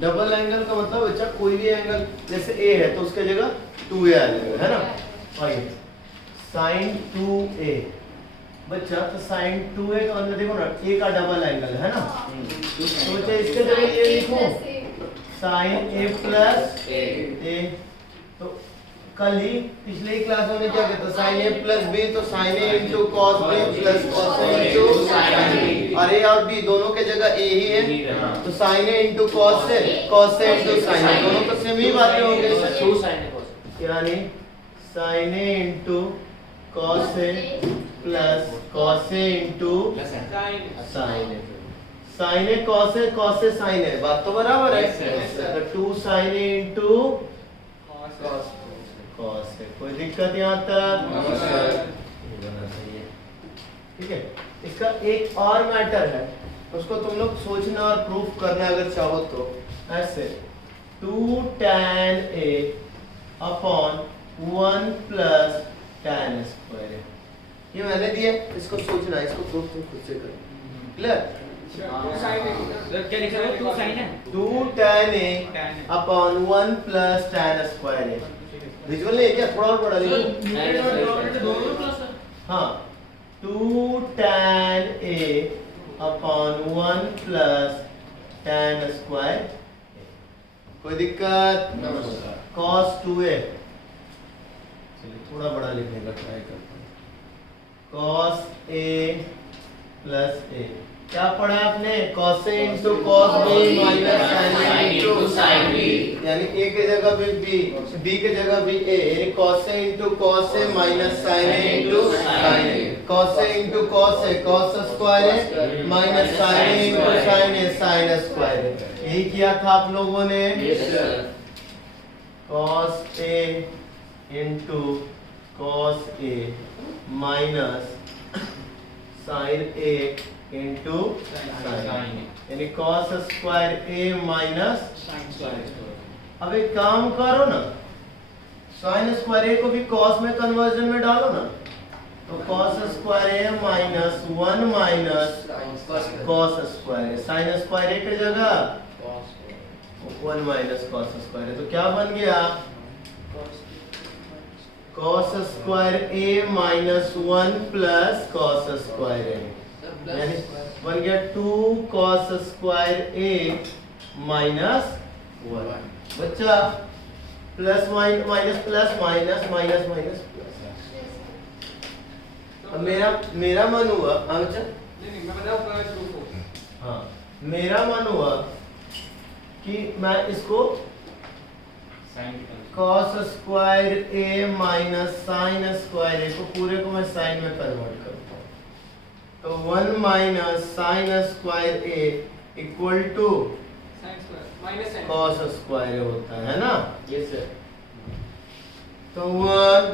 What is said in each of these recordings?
Double angle का मतलब बच्चा कोई भी एंगल, जैसे ए है तो उसके जगह 2a आ जाएगा, है ना। आइए sin 2a बच्चा, तो sin 2a का मतलब देखो ना, a का डबल एंगल है ना, तो बच्चा इसके जगह ये लिखो sin a प्लस a। तो कल ही पिछले क्लास में क्या कहता sin a प्लस b, तो sin a into cos b plus cos a into sin b, और a और b दोनों के जगह a ही है, तो sin a into cos a, cos a into sin a, दोनों तो सेम ही बातें होंगे, यानी sin a into cos a plus cos a into sin a, sin a cos a sin a, बात तो बराबर है, तो 2 sin a इंटू cos है। कोई दिक्कत यहाँ तक? ठीक है। इसका एक और मैटर है, उसको तुम लोग सोचना और प्रूफ करना अगर चाहो तो, ऐसे 2 tan a upon 1 plus tan square, ये मैंने दिया, इसको सोचना, इसको प्रूफ तुम खुद से करो। क्लियर? क्या लिखा है? 2 sin है, 2 tan a upon 1 plus tan square है। विजुअल नहीं है क्या? थोड़ा और बड़ा लिखो। हाँ, 2 tan a upon 1 plus tan square, कोई दिक्कत? cos 2a, चलिए थोड़ा बड़ा लिखने का ट्राई करते हैं, cos a प्लस a, क्या पढ़ा आपने? cos a into cos b minus sin a into sin b, यानी a के जगह भी b, b के जगह भी a, यानी cos a into cos a minus sin a into sin a, cos a into cos a, cos square a minus sin a into sin a, sin square a, यही किया था आप लोगों ने। cos a into cos a minus sin a into sin, यानी cos square a minus sin square. अब एक काम करो ना, sin स्क्वायर a को भी cos में कन्वर्जन में डालो ना, तो cos square a minus 1 minus cos square a, sin square a की जगह 1 माइनस cos स्क्वायर a, तो क्या बन गया? cos square a minus 1 plus cos square a, यानी बन गया 2 cos स्क्वायर a माइनस 1। बच्चा plus minus plus minus minus minus plus, अब मेरा मन हुआ, हाँ बच्चा, हाँ मेरा मन हुआ कि मैं इसको cos square a minus sin square a को पूरे को मैं sin में कन्वर्ट करता हूँ, तो 1 minus sin square a equal to cos square a होता है ना, ये सर, तो 1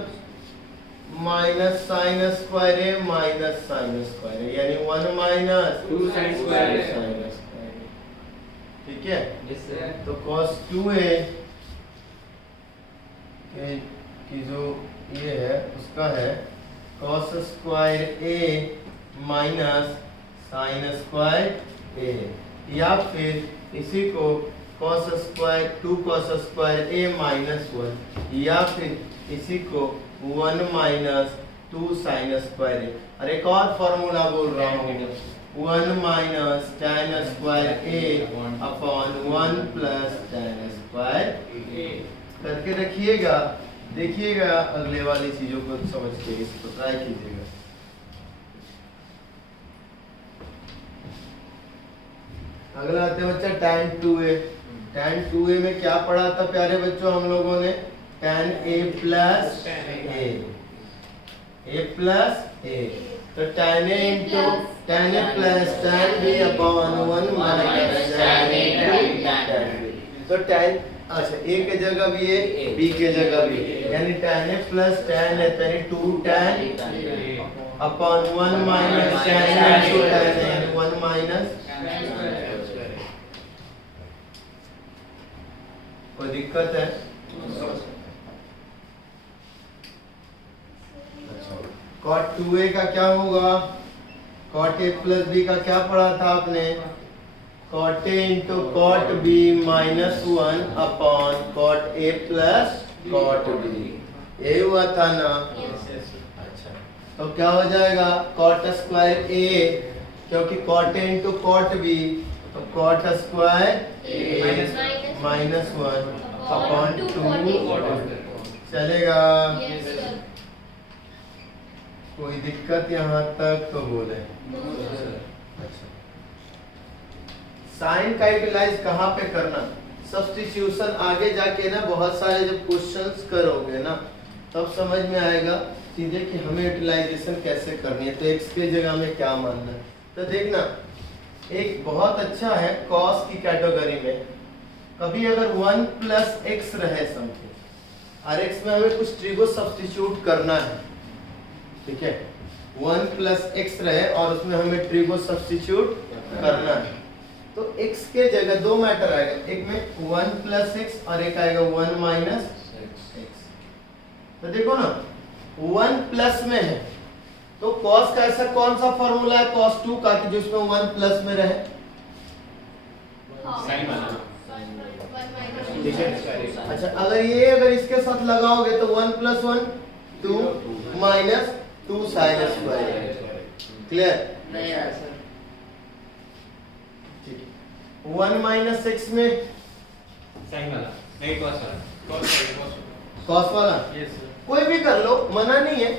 minus sin square a minus sin square a, यानी 1 माइनस 2 sin स्क्वायर a, ठीक है। तो cos 2a की जो ये है उसका है cos square a minus sin square a, या फिर इसी को cos square 2 cos square a minus 1, या फिर इसी को 1 माइनस 2 sin स्क्वायर a, और एक और फॉर्मूला बोल रहा हूँ, 1 minus tan square a upon 1 plus tan square a, करके रखिएगा, देखिएगा अगले वाली चीजों को समझ के इसको ट्राई कीजिएगा। अगला आते हैं बच्चा tan 2a। tan 2a में क्या पढ़ा था प्यारे बच्चों हम लोगों ने? tan a plus a plus a, तो tan a into tan a plus tan b upon 1 minus tan a into tan b, तो tan, अच्छा a के जगह भी है, b के जगह भी, यानी tan a plus tan a, यानी 2 tan upon 1 minus tan a into tan a, यानी 1 माइनस। कोई दिक्कत है? cot 2a का क्या होगा? cot a प्लस b का क्या पढ़ा था आपने? cot A into cot B minus 1 upon cot A plus cot B, यही हुआ था ना? अच्छा, तो क्या हो जाएगा cot स्क्वायर A, क्योंकि cot A into cot B, तो cot square A minus 1 upon 2 चलेगा? कोई दिक्कत यहाँ तक तो बोले। अच्छा, साइन का यूटिलाइज कहाँ पे करना? सब्स्टिट्यूशन आगे जाके ना बहुत सारे जब क्वेश्चंस करोगे ना तब समझ में आएगा सीधे कि हमें यूटिलाइजेशन कैसे करनी है, तो एक्स की जगह में क्या मानना है। तो देखना, एक बहुत अच्छा है कॉस की कैटेगरी में, कभी अगर 1 प्लस एक्स रहे समथिंग और एक्स में हमें कुछ ट्रिगो सब्स्टिट्यूट करना है, ठीक है, 1 प्लस एक्स रहे और उसमें हमें ट्रिगो सब्स्टिट्यूट करना है, तो x के जगह दो मैटर आएगा, एक में 1 प्लस एक्स और एक आएगा 1 माइनस एक्स। तो देखो ना 1 प्लस में है तो cos का ऐसा कौन सा फॉर्मूला है cos 2 का कि जो इसमें 1 प्लस में रहे? ठीक है, अच्छा अगर इसके साथ लगाओगे तो 1 plus 1 2 minus 2 sine square, clear? नहीं आया सर। 1 माइनस एक्स में साइन वाला नहीं कॉस वाला, यस सर। कोई भी कर लो, मना नहीं है,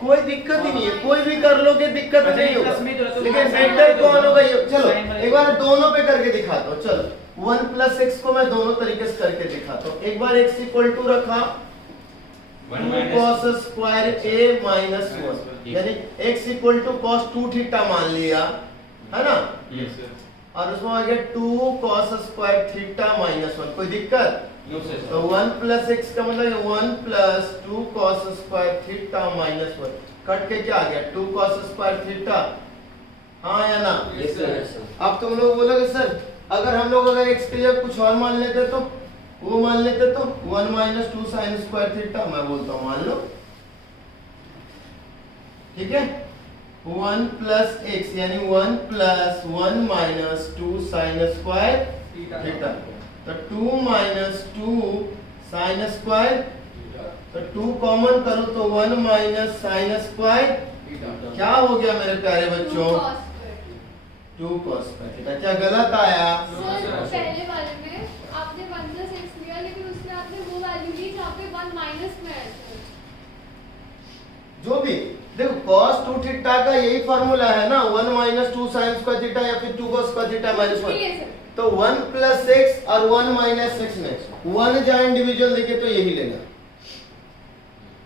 कोई दिक्कत ही नहीं है, कोई भी कर लोगे दिक्कत नहीं होगा, लेकिन बेटर कौन होगा ये? चलो एक बार दोनों पे करके दिखाता हूँ। चलो 1 प्लस एक्स को मैं दोनों तरीके से करके दिखाता हूँ। एक बार x इक्वल टू रखा 2 cos स्क्वायर a माइनस 1, यानी x equal to cos 2 theta मान लिया, है ना? Yes sir. और उसमें आ गया 2 cos स्क्वायर थीटा माइनस 1, कोई दिक्कत? No sir. तो 1 प्लस एक्स का मतलब है 1 plus 2 cos square theta minus 1, cut के क्या आ गया 2 cos स्क्वायर थीटा, हाँ या ना? Yes sir. अब तुम लोग बोलोगे सर अगर हम लोग अगर x के जगह कुछ और मान लेते तो वो मान लेते तो 1 माइनस 2 साइन स्क्वायर थीटा, मैं बोलता हूँ मान लो, ठीक है, 1 प्लस एक्स यानी 1 plus 1 minus 2 sine square theta, तो 2 माइनस 2 साइन स्क्वायर, तो 2 कॉमन करो तो 1 माइनस साइन स्क्वायर, क्या हो गया मेरे प्यारे बच्चों? 2 cos स्क्वायर थीटा। क्या गलत आया? सर पहले वाले में आपने 1 प्लस एक्स लिया लेकिन उसमें आपने वो वैल्यू ली जहाँ पे 1 माइनस में है सर। जो भी देखो cos 2 थीटा का यही फार्मूला है ना, 1 माइनस 2 साइन स्क्वायर थीटा या फिर 2 cos स्क्वायर थीटा माइनस 1, तो 1 प्लस एक्स और 1 माइनस एक्स में 1 जहाँ इंडिविजुअल देखे तो यही लेना,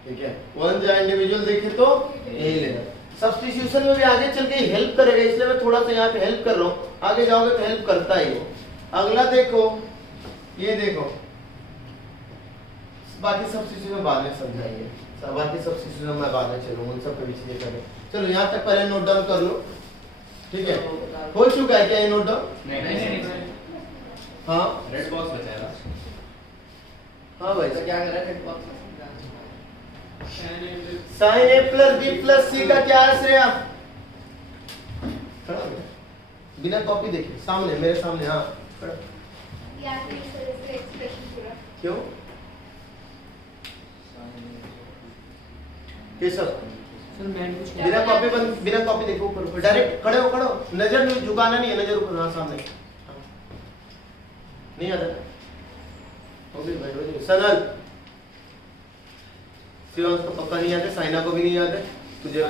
ठीक है, 1 जहाँ इंडिविजुअल देखे तो यही लेना। सब्स्टिट्यूशन में भी आगे चल के हेल्प करेगा, इसलिए मैं थोड़ा सा यहाँ पे हेल्प कर रहा हूँ, आगे जाओगे तो हेल्प करता ही है। अगला देखो, ये देखो, बाकी सब्स्टिट्यूशन बाद में समझाएंगे, बाकी सब्स्टिट्यूशन मैं बाद में चलूंगा, उन सब पे भी चीजें करें। चलो यहाँ तक पहले नोट डाउन कर लो, ठीक है? हो चुका है क्या ये नोट डाउन? नहीं। हाँ रेड बॉक्स बचा है। हाँ भाई, तो क्या कर रहा है red box? Sign A plus B plus सी का क्या है श्रेया? खड़ा हो गया, बिना कॉपी देखे सामने, मेरे सामने, हाँ खड़ा। या फिर इस तरह से एक्सप्रेशन पूरा क्यों? ये सब सर मैं कुछ बिना कॉपी बंद, बिना कॉपी देखो ऊपर, डायरेक्ट खड़े हो, नजर नहीं झुकाना नहीं है, नजर ऊपर, हाँ सामने, हाँ। नहीं आता हो गई भाई, हो गई। सनल शिवांश को पक्का नहीं आते, साइना को भी नहीं आते, तुझे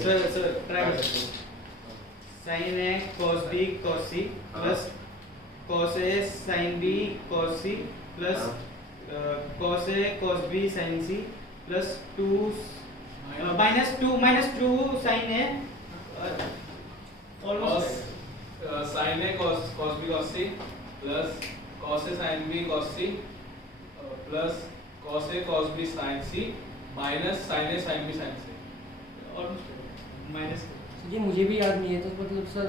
सर ट्राई कर सकते हो। sin a cos b cos c plus cos a sin b cos c plus cos a cos b sin c plus 2 minus 2 sin a almost sin a cos b cos c plus cos a sin b cos c plus cos a cos b sin c minus sin a sin b sin c almost minus ये मुझे भी याद नहीं है, तो मतलब sir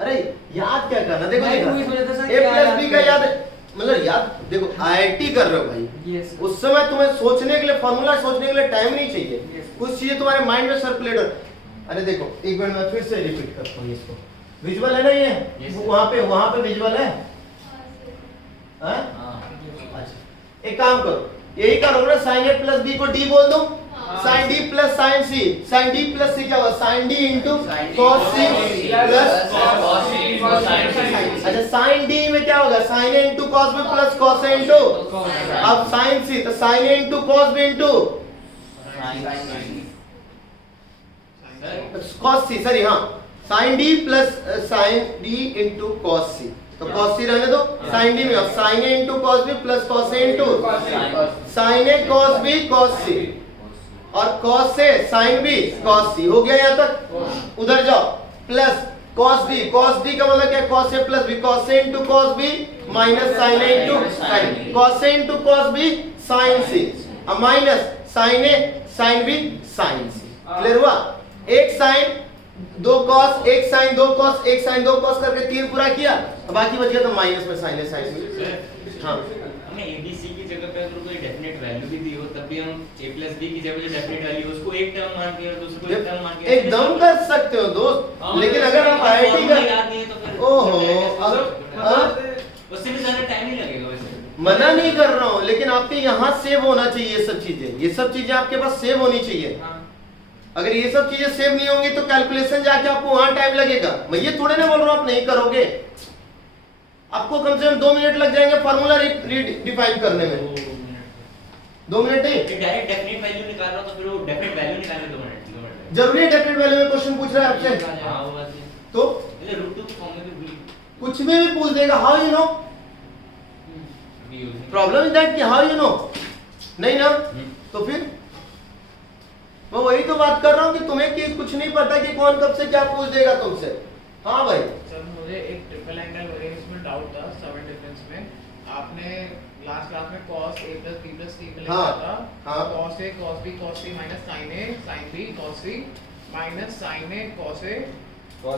अरे याद क्या करना, देखो मैं देखो वही सोच रहा था सर ए क्या प्लस बी का है? याद है, मतलब याद देखो आईआईटी कर रहे हो भाई, यस उस समय तुम्हें सोचने के लिए, फॉर्मूला सोचने के लिए टाइम नहीं चाहिए, Yes. कुछ चीजें तुम्हारे माइंड में सर्कुलेट हो। अरे देखो एक मिनट में फिर से रिपीट करता हूँ इसको, विजुअल है ना ये? Yes, sir. वहां पे विजुअल है? हाँ? अच्छा एक काम करो, यही करो ना, साइन ए प्लस बी को डी बोल दो, sine D plus sine C, sine D plus C क्या होगा? Sine D into cos C plus cos C plus sin C. अच्छा साइन डी में क्या होगा? Sine A into cos B plus cos A into, अब sine C तो sine A into cos B into cos C, sorry हाँ, sine D plus sine D into cos सी, तो cos C रहने दो, sine D में अब sine A into cos B plus cos A into sine A cos B cos C, और cos से sine B cos सी, हो गया यहाँ तक? उधर जाओ, plus cos D, cos D का मतलब क्या? Cos A plus B, cos A into cos B minus sine A into sine, cos A into cos B sine C, अब minus sine A sine B sine C. Clear हुआ? एक sign दो cos, एक sign दो cos, एक sign दो cos करके 3 पूरा किया, तो बाकी बच गया तो माइनस में साइन ए साइन बी। हाँ हमें ABC की जगह पे अगर कोई डेफिनेट वैल्यू भी दी हो तब भी हम A प्लस B की जगह जो डेफिनेट वैल्यू है उसको एक टर्म मान के और दूसरे को एक टर्म मान के एकदम कर सकते हो दोस्त, लेकिन अगर आप आईआईटी का का याद नहीं है तो फिर ओहो, उससे भी ज्यादा टाइम ही लगेगा वैसे। मना नहीं कर रहा हूँ, लेकिन आपके यहाँ सेव होना चाहिए ये सब चीजें, ये सब चीजें आपके पास सेव होनी चाहिए। अगर ये सब चीजें सेव नहीं होंगी तो कैलकुलेशन जाके आपको वहां टाइम लगेगा। मैं ये थोड़े ना बोल रहा हूँ आप नहीं करोगे, आपको कम से कम 2 मिनट लग जाएंगे फार्मूला डिफाइन करने में। 2 मिनट नहीं, डायरेक्ट डेफिनेट वैल्यू निकाल रहा हूं तो फिर वो डेफिनेट वैल्यू निकालने 2 मिनट जरूरी है डेफिनेट वैल्यू में क्वेश्चन पूछ रहा है आपसे? हां वो बात है। तो ये √2 की फॉर्म में भी भूल कुछ में भी पूछ देगा, how you know? Problem is that कि हाउ यू नो, नहीं ना? तो फिर मैं वही तो बात कर रहा हूँ कि तुम्हें कि कुछ नहीं पता कि कौन कब से क्या पूछ देगा तुमसे। हाँ भाई सर मुझे एक ट्रिपल एंगल वैरिएंस में डाउट था, सम डिफरेंस में। आपने लास्ट क्लास में cos a plus b plus c में लिखा हाँ, था, हाँ। cos a cos b cos c minus sin a sin b cos c minus sin a cos a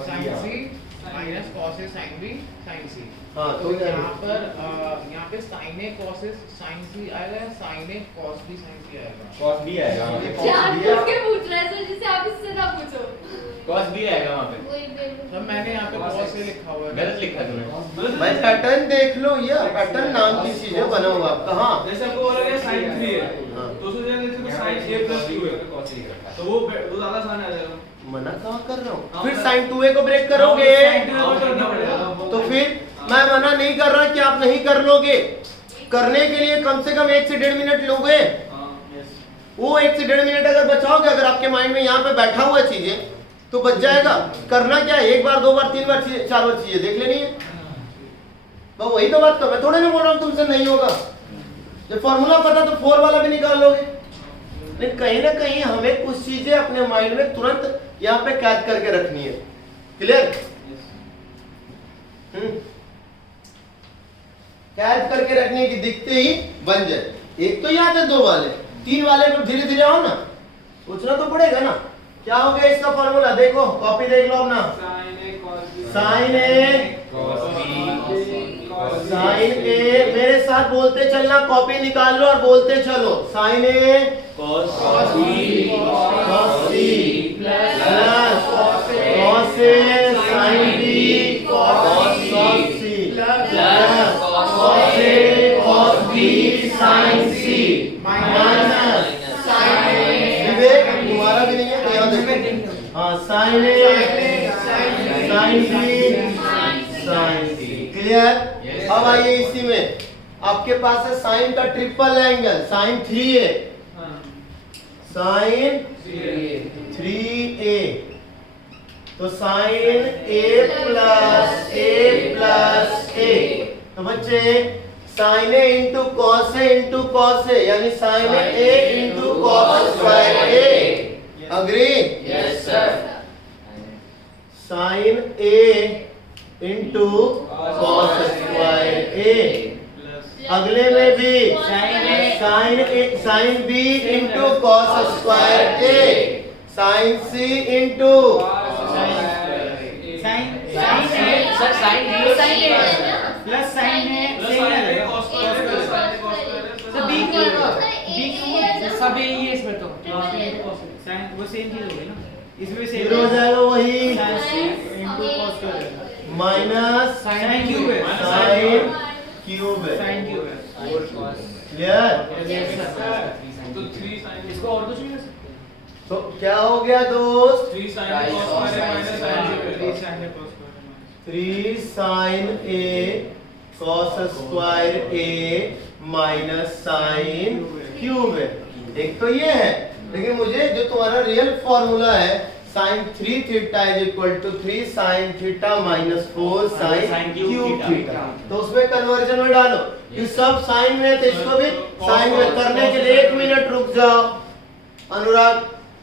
sin c minus cos a sin b sin c। हाँ, तो तो क्या है? यहाँ पे sin a cos a sin c आएगा या sin a cos b sin c आएगा? cos b आएगा वहां पे। जान बूझ के पूछ रहा है सर, जिसे आप इससे ना पूछो। cos b आएगा वहां पे। वही बेवकूफ। सर मैंने यहाँ पे cos a लिखा हुआ है। गलत लिखा तुमने। भाई पैटर्न देख लो, ये पैटर्न नाम की चीज है बना हुआ आपका। हाँ जैसे आपको बोला गया sin 3 है, हाँ। तो उसको जैसे sin a plus 2 है, तो वो ज्यादा आसान आ जाएगा। मना कहाँ कर रहा हूँ? हाँ, फिर मैं- साइन 2a को ब्रेक करोगे, sin 2 को करना पड़ेगा। तो फिर मैं मना नहीं कर रहा कि आप नहीं कर लोगे। करने के लिए कम से कम 1 से 1.5 मिनट लोगे। हाँ, yes। वो 1 से 1.5 मिनट अगर बचाओगे, अगर आपके माइंड में यहाँ पे बैठा हुआ चीजें, तो बच जाएगा। करना क्या है, 1 बार 2 बार 3 बार 4 बार चीजें देख लेनी है। तो वही तो बात कर, मैं थोड़े नहीं बोल रहा हूँ तुमसे नहीं होगा। जब फॉर्मूला पता तो 4 वाला भी निकाल लोगे। लेकिन कहीं ना कहीं हमें कुछ चीजें अपने माइंड में तुरंत यहाँ पे कैद करके रखनी है। क्लियर? कैद करके रखने की, दिखते ही बन जाए। एक तो याद है, 2 वाले, 3 वाले पर धीरे धीरे आओ ना, सोचना तो पड़ेगा ना। क्या हो गया इसका फॉर्मूला? देखो कॉपी देख लो अपना। साइन ए साइन ए, मेरे साथ बोलते चलना, कॉपी निकाल लो और बोलते चलो। Sine A cos cos C plus cos A sin B cos C plus cos A cos B sin C minus Vivek तुम्हारा भी नहीं है, यहाँ देखो। हाँ sin A sin B sin C। Clear? अब आइए इसी में, आपके पास है साइन का triple angle, sign 3A sign 3A, तो साइन A प्लस A, तो बच्चे sine A into cos A into cos A, यानी sine A into cos square A। Agree? Yes sir. Sine A into cos square A। अगले में भी sine B into cos square A, sine C into sir sine plus sine है sir B क्यों सब यही है इसमें तो। साइन वो सेम चीज हो गई ना, इसमें सेम फिर हो जाएगा वही sin इनटू cos क्यूब है माइनस sin क्यूब है साइन क्यूब है। sin क्यूब है क्लियर? यस सर तो 3 sin इसको और कुछ नहीं कर सकते तो क्या हो गया दोस्त? 3 sin cos square minus sin cube 3 sin है cos cube 3 sin a cos square a minus sine cube है। एक तो ये है, लेकिन मुझे जो तुम्हारा रियल फॉर्मूला है sin 3 theta is equal to 3 sin theta minus 4 sin cube theta, तो उसमें कन्वर्जन में डालो कि सब साइन में है, तो इसको भी साइन में करने के लिए 1 मिनट रुक जाओ। अनुराग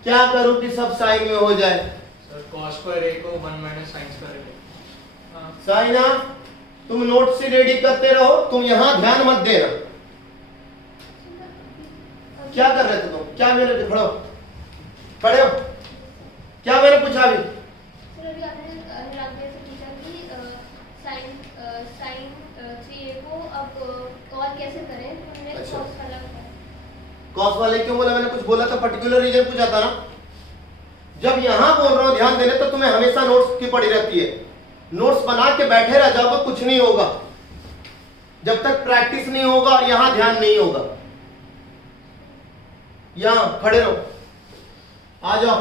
क्या करूं कि सब साइन में हो जाए? सर cos स्क्वायर a को 1 minus sin square a। Saina तुम नोट से रेडी करते रहो, तुम यहाँ ध्यान मत देना। क्या कर रहे थे तुम? क्या मैंने खड़ो खड़े हो? क्या मैंने पूछा अभी? सर अभी आपने अनुराग भैया से पूछा कि sin 3a को अब कॉल कैसे करें, तो हमने अच्छा। cos वाला किया। कॉस वाले क्यों बोला? मैंने कुछ बोला था, पर्टिकुलर रीजन पूछा था ना। जब यहाँ बोल रहा हूँ ध्यान देने, तो तुम्हें हमेशा नोट्स की पड़ी रहती है। नोट्स बना के बैठे रह जाओगे, कुछ नहीं होगा जब तक प्रैक्टिस नहीं होगा और यहाँ ध्यान नहीं होगा। यहाँ खड़े रहो, आ जाओ।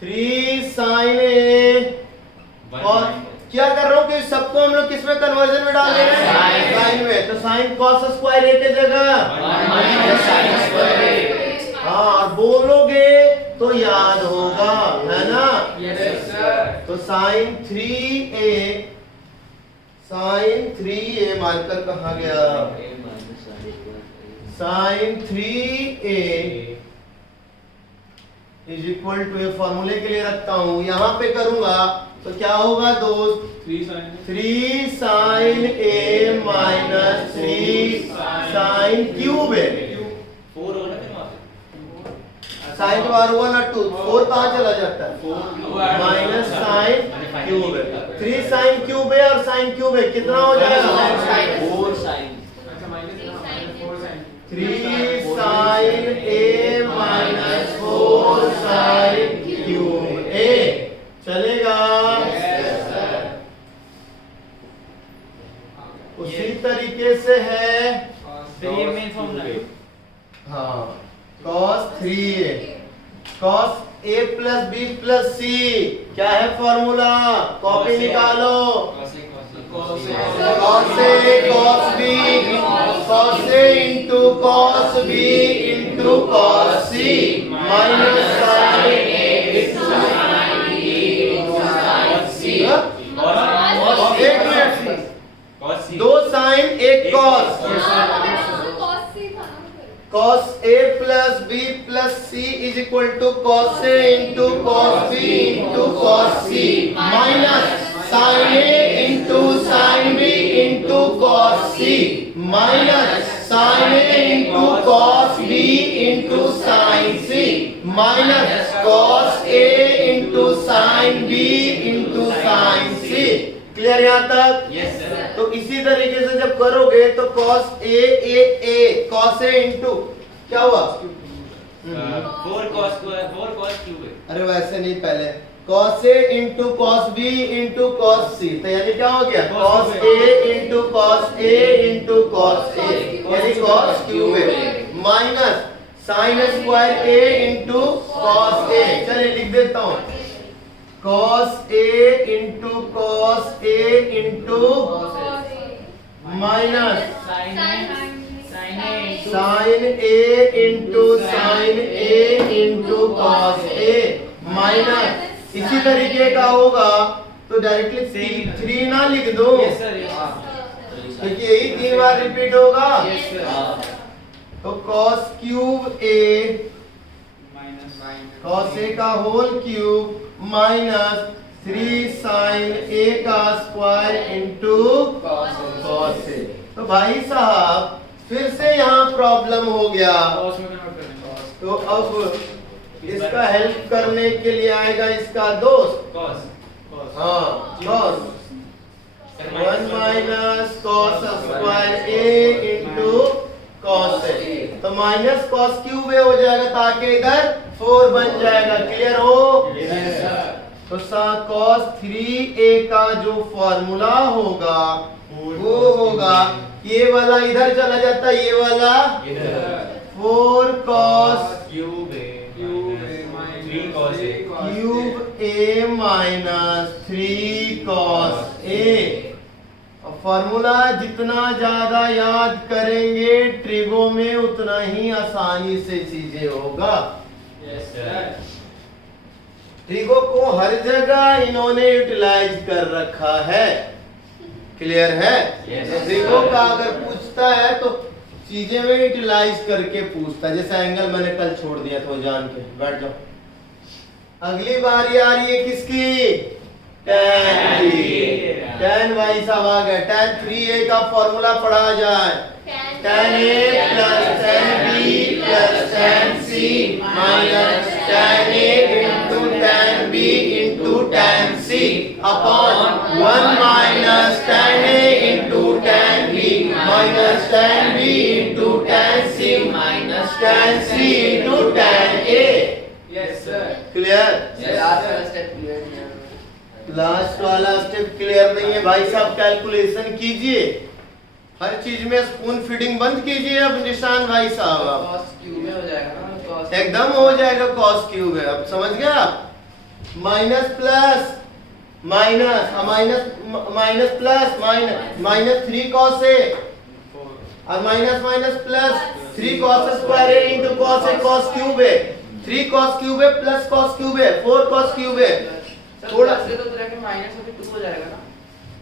3 sin a और क्या कर रहा हूँ कि सबको हम लोग किसमें कन्वर्जन में डाल दे रहे हैं? साइन में। तो साइन cos स्क्वायर a के जगह हाँ, और बोलोगे तो याद होगा, है ना? तो sin 3a मार्कर कहाँ गया? sin 3a is equal to, ये फॉर्मूले के लिए रखता हूं, यहां पे करूंगा तो क्या होगा दोस्त? 3 sin 3 sin a minus 3 sin cube है। 4 होगा ना फिर वहां पे साइन के बाहर हुआ ना 2, 4 कहाँ चला जाता है? माइनस साइन क्यूब है। 3 sin क्यूब है और साइन क्यूब है, कितना हो जाएगा? 4 sin। अच्छा minus 3 sin a minus 4 sin cube a चलेगा? उसी तरीके से है, फिर ये मेन फॉर्मूला है हाँ, cos 3a cos a plus b plus c क्या है फॉर्मूला? कॉपी निकालो। cos cos a cos b cos a into cos b into cos c minus sin a into sin b into sin c। एक minute, cos c 2 sin 1 cos cos c था ना फिर। cos a plus b plus c is equal to cos a into cos b into cos c minus sin a into sin b into cos c minus sin a into cos b into sin c minus cos a into sin b into sin c। Clear यहाँ तक? Yes sir तो इसी तरीके से जब करोगे तो cos a cos a into क्या हुआ? 4 cos क्यूब है अरे वैसे नहीं, पहले cos a into cos b into cos c, तो यानी क्या हो गया? cos a into cos a into cos a यानी cos क्यूब है minus sin square a into cos a। चलिए लिख देता हूँ, cos a into cos a into minus sin a sin a into sin a into cos a minus इसी तरीके का होगा तो डायरेक्टली 3 ना लिख दो, यस सर क्योंकि यही 3 बार रिपीट होगा। यस सर तो cos cube a minus cos a का whole cube minus 3 sin a का स्क्वायर इनटू cos a। तो भाई साहब फिर से यहाँ प्रॉब्लम हो गया, cos में कन्वर्ट करेंगे तो अब इसका हेल्प करने के लिए आएगा इसका दोस्त, cos हाँ cos 1 minus cos square a into cos a, तो माइनस cos क्यूब a हो जाएगा ताकि इधर 4 बन जाएगा। क्लियर हो? तो cos 3a का जो फॉर्मूला होगा वो होगा ये वाला इधर चला जाता है, ये वाला इधर 4 cos cube a 3 cos a cube a minus 3 cos a। Formula जितना ज्यादा याद करेंगे ट्रिगो में उतना ही आसानी से चीजें होगा। यस सर ट्रिगो को हर जगह इन्होंने यूटिलाइज कर रखा है, क्लियर है। Yes, trigo sir. का अगर पूछता है तो चीजें में यूटिलाइज करके पूछता है। जैसे एंगल मैंने कल छोड़ दिया तो जान के बैठ जाओ। अगली बारी आ रही है किसकी? tan की। tan भाई साहब आ गया। tan 3a का फॉर्मूला पढ़ा जाए, tan a plus tan b plus tan c minus tan a into tan b into tan c upon 1 minus tan a into tan b minus tan b into tan c minus tan c into tan a। Yes sir clear? Last वाला step clear नहीं है भाई साहब, calculation कीजिए, हर चीज में spoon feeding बंद कीजिए। अब निशान भाई साहब आप cos क्यूब में हो जाएगा ना, cos एकदम हो जाएगा cos क्यूब है। अब समझ गया आप? Minus plus minus minus minus plus minus minus 3 cos a और minus minus plus 3 cos square a into cos a cos cube है। 3 cos क्यूब है प्लस cos क्यूब है 4 cos क्यूब है। थोड़ा से तो तरह के माइनस होके 2 हो जाएगा ना।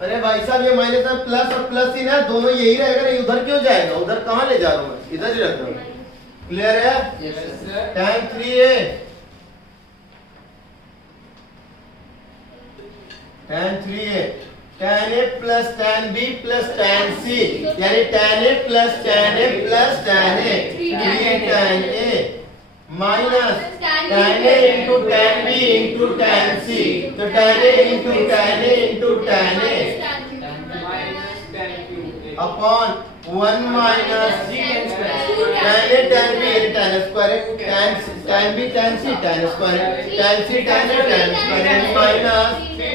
अरे भाई साहब ये माइनस में प्लस और प्लस ही ना, दोनों यही रहेगा ना, उधर क्यों जाएगा? उधर कहाँ ले जा रहा हूँ मैं, इधर ही रख रहा हूँ। क्लियर है? Yes sir tan 3a tan 3a tan a plus tan b plus tan c यानी tan a plus tan a plus tan a 3 tan a minus tan a into tan b into tan c तो tan a into tan a into tan a minus tan cube upon 1 minus tan a tan b यानी tan square tan b tan c tan square tan c tan a tan square यानी minus 3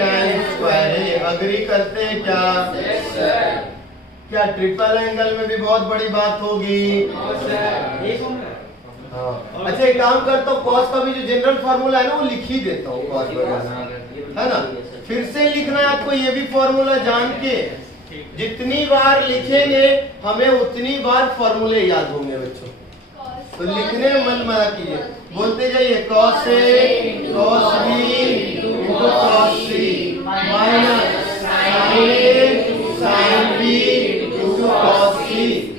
tan square. Agree करते हैं क्या? Yes sir क्या triple angle में भी बहुत बड़ी बात होगी? ये कौन है? हाँ। अच्छा एक काम करता हूँ, cos का भी जो जनरल फार्मूला है ना वो लिख ही देता हूँ cos वगैरह, है ना। फिर से लिखना है आपको ये भी फॉर्मूला जान के, जितनी बार लिखेंगे हमें उतनी बार फॉर्मूले याद होंगे बच्चों। तो लिखने में मन मना कीजिए, बोलते जाइए cos a cos b into cos c minus sin a sin b into cos c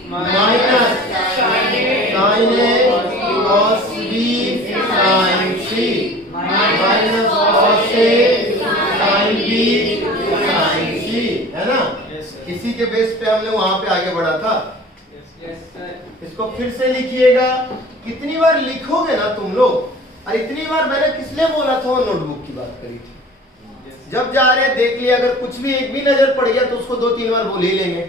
minus sin a cos b sin c minus cos a sin b sin c, है ना। Yes, sir. इसी के base पे हमने वहां पे आगे बढ़ा था। यस सर इसको फिर से लिखिएगा। कितनी बार लिखोगे ना तुम लोग, और इतनी बार मैंने किस लिए बोला था वो नोटबुक की बात करी थी। जब जा रहे हैं देख लिया, अगर कुछ भी एक भी नजर पड़ गया तो उसको 2-3 बार बोल ही लेंगे।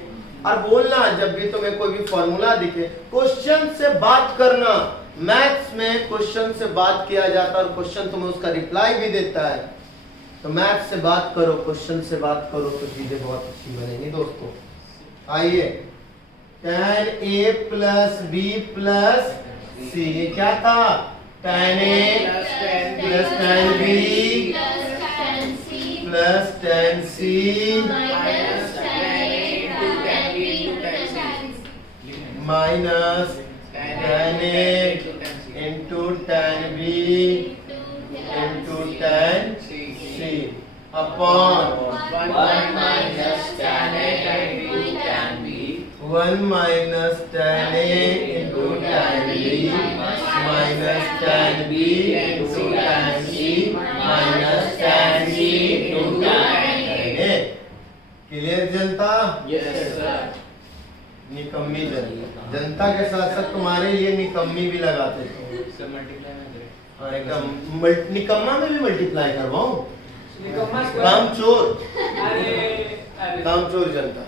और बोलना जब भी तुम्हें कोई भी फॉर्मूला दिखे, क्वेश्चन से बात करना। मैथ्स में क्वेश्चन से बात किया जाता है और क्वेश्चन तुम्हें उसका रिप्लाई भी देता है। तो मैथ्स से बात करो, क्वेश्चन से बात करो तो चीजें बहुत अच्छी बनेंगी दोस्तों। आइए tan a plus b plus c, ये क्या था? tan a plus tan b plus tan c minus tan a into tan b into tan c upon 1 minus tan a into tan b minus tan b minus tan b into tan c minus tan c into tan a। Clear Janata? Yes sir निकम्मी जनता, जनता के साथ साथ तुम्हारे लिए निकम्मी भी लगाते थे। सब मल्टीप्लाई में करें। हाँ एकदम निकम्मा में भी मल्टीप्लाई करवाऊं? निकम्मा कामचोर, अरे कामचोर जनता,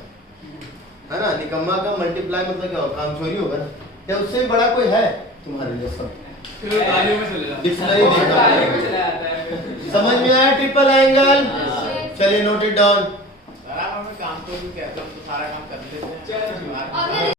है ना। निकम्मा का मल्टीप्लाई मतलब क्या होगा? कामचोरी होगा ना। क्या उससे बड़ा कोई है तुम्हारे लिए? सब फिर वो तालियों में चले जाते हैं। दिखलाई और देखा ताली में चला जाता है। समझ में आया ट्रिपल एंगल Yes. चलिए नोट इट डाउन यार हमें काम तो भी कहते हैं, हम तो सारा काम कर लेते हैं चलो। अगर